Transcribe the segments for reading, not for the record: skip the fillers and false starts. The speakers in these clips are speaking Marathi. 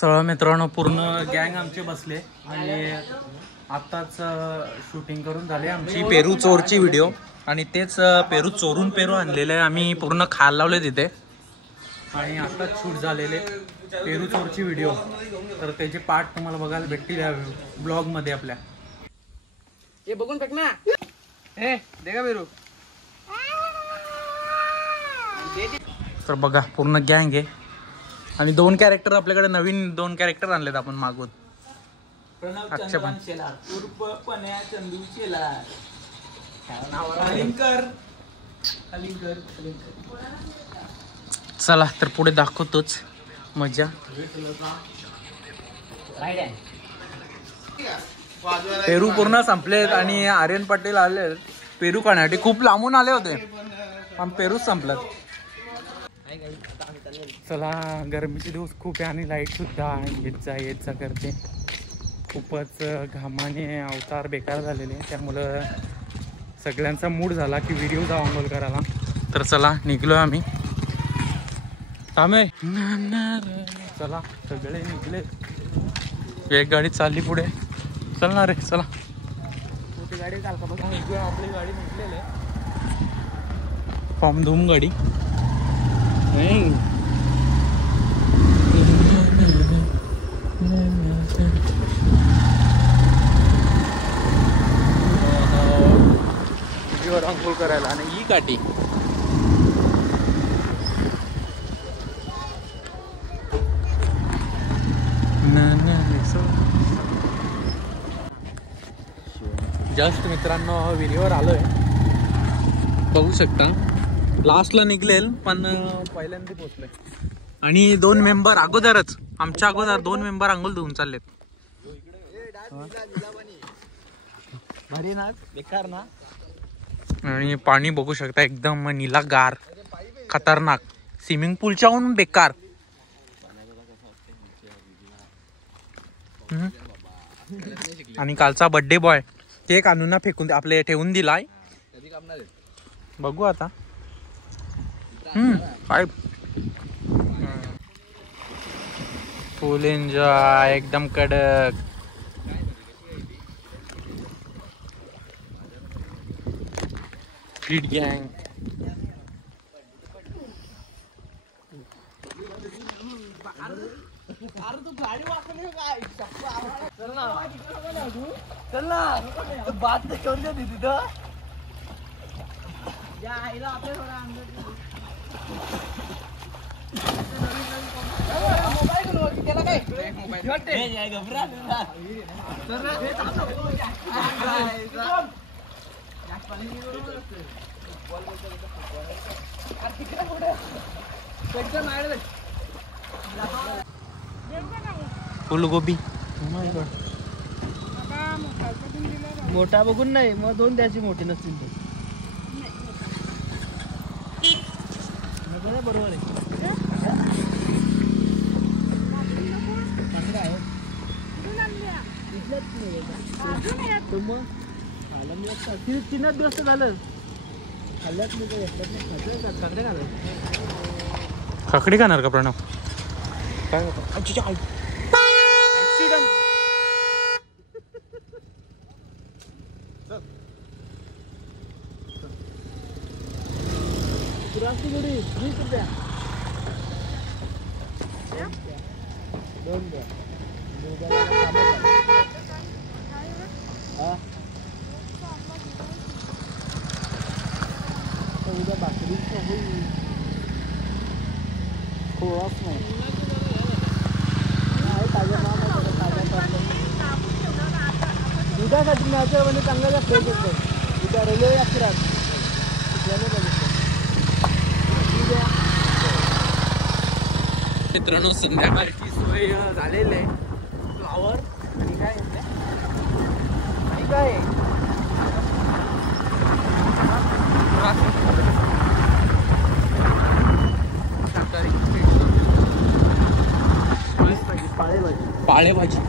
सगळं मित्रांनो पूर्ण गँग आमचे बसले आणि आत्ताच शूटिंग करून झाले आमची पेरू चोरची व्हिडिओ आणि तेच पेरू चोरून पेरू आणलेले आम्ही पूर्ण खायला लावले तिथे आणि आत्ताच शूट झालेले पेरू चोरची व्हिडिओ. तर त्याचे पार्ट तुम्हाला बघायला भेटतील या ब्लॉग मध्ये आपल्या. ये बघून फेक ना. हे देखा पेरू. तर बघा पूर्ण गँग आहे आणि 2 कॅरेक्टर आपल्याकडे नवीन 2 कॅरेक्टर आणलेत आपण मागून. चला तर पुढे दाखवतोच मजा. पेरू पूर्ण संपलेत आणि आर्यन पाटील आले पेरू खाण्यासाठी. खूप लांबून आले होते पण पेरूच संपलात. चला गरमीचे दिवस खूप आहे आणि लाईट सुद्धा येत जा करते. खूपच घामाने अवतार बेकार झालेले त्यामुळं सगळ्यांचा मूड झाला की व्हिडिओ जाऊ अंघोळ करायला. तर चला निघलो आम्ही. थांबे चला सगळे निघले. एक गाडी चालली पुढे. चलणार रे चला. मोठी गाडी आपली गाडी निघलेली फॉर्म धूम गाडी नाही. अंघोळ करायला आणि ही काठी जस्ट मित्रांनो व्हिडिओवर आलोय बघू शकता. लास्टला निघलेल पण पहिल्यांदा पोहोचलोय आणि 2 मेंबर अगोदरच आमच्या अगोदर 2 मेंबर अंघोळ धुवून चाललेत. भारी ना बेकार ना. आणि पाणी बघू शकता एकदम निलागार खतरनाक. स्विमिंग पूलच्याहून बेकार. आणि कालचा बर्थडे बॉय केक आणून ना फेकून आपले ठेवून दिलाय. बघू आता. काय फुल एन्जॉय एकदम कडक. फ्लीट गँग चल ना बात तर करून दे तिथं. या आईला आपल्या थोडा मोबाईल त्याला काय मोबाईल घबरा. फुलगोबी मोठा बघून नाही मग 2 द्यायची मोठी नसतील तर बरोबर आहे. तीनच दिवस झालं खाल्ल्यात काकडी खाणार का प्रणव. काय ऍक्सिडेंट. रास्ती गुडी 20 रुपया 2 द्या. उद्या भाकरी खोळाच नाही. उद्यासाठी मॅचर म्हणजे चांगला फ्रेश असतो. उद्या रेल्वे अक्षरात मित्रांनो संध्याकाळची सोय झालेली आहे. फ्लावर आणि काय आणि काय पाळेभाजी.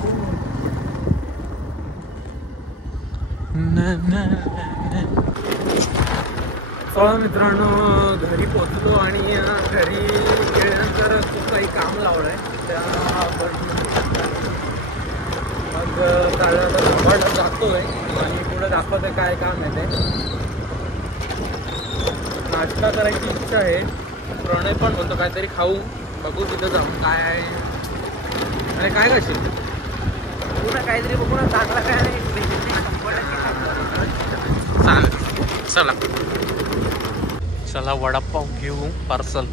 मित्रांनो घरी पोहोचलो आणि घरी गेल्यानंतर खूप काही काम लावलंय त्या चालला जातोय आणि पुढे दाखवतोय काय काम आहे ते. नाश्ता करायची इच्छा आहे. प्रणय पण म्हणतो काहीतरी खाऊ, बघू तिथं जाऊन काय आहे. अरे काय खाशील? पुन्हा काहीतरी बघू ना, चांगला काय नाही. चालेल, चला चला वडापाव घेऊ पार्सल.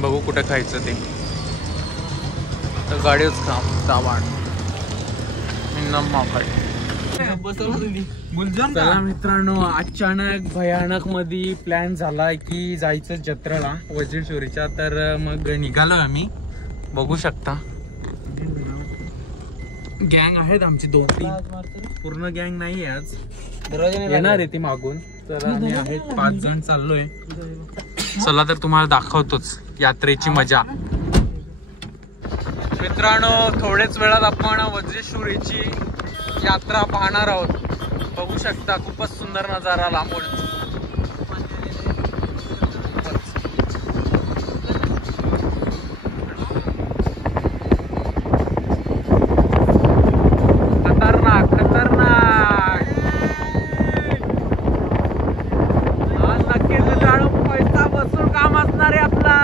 बघू कुठे खायचं ते. तर गाडीच खा दावाड बसवलं तुम्ही. चला मित्रांनो, अचानक भयानक मध्ये प्लॅन झाला की जायचं जत्रेला वज्रेश्वरीच्या. तर मग निघालो आम्ही. बघू शकता गँग आहेत आमची 2-3. पूर्ण गँग नाही आहे आज, येणार आहे ती मागून. तर आम्ही आहेत 5 जण चाललोय. चला तर तुम्हाला दाखवतोच यात्रेची मजा. मित्रांनो, थोड्याच वेळात आपण वज्रेश्वरीची यात्रा पाहणार आहोत. बघू शकता खूपच सुंदर नजारा लांबून. खतरनाक खतरनाक. आज नक्कीच पैसा बसून काम असणार आहे आपला.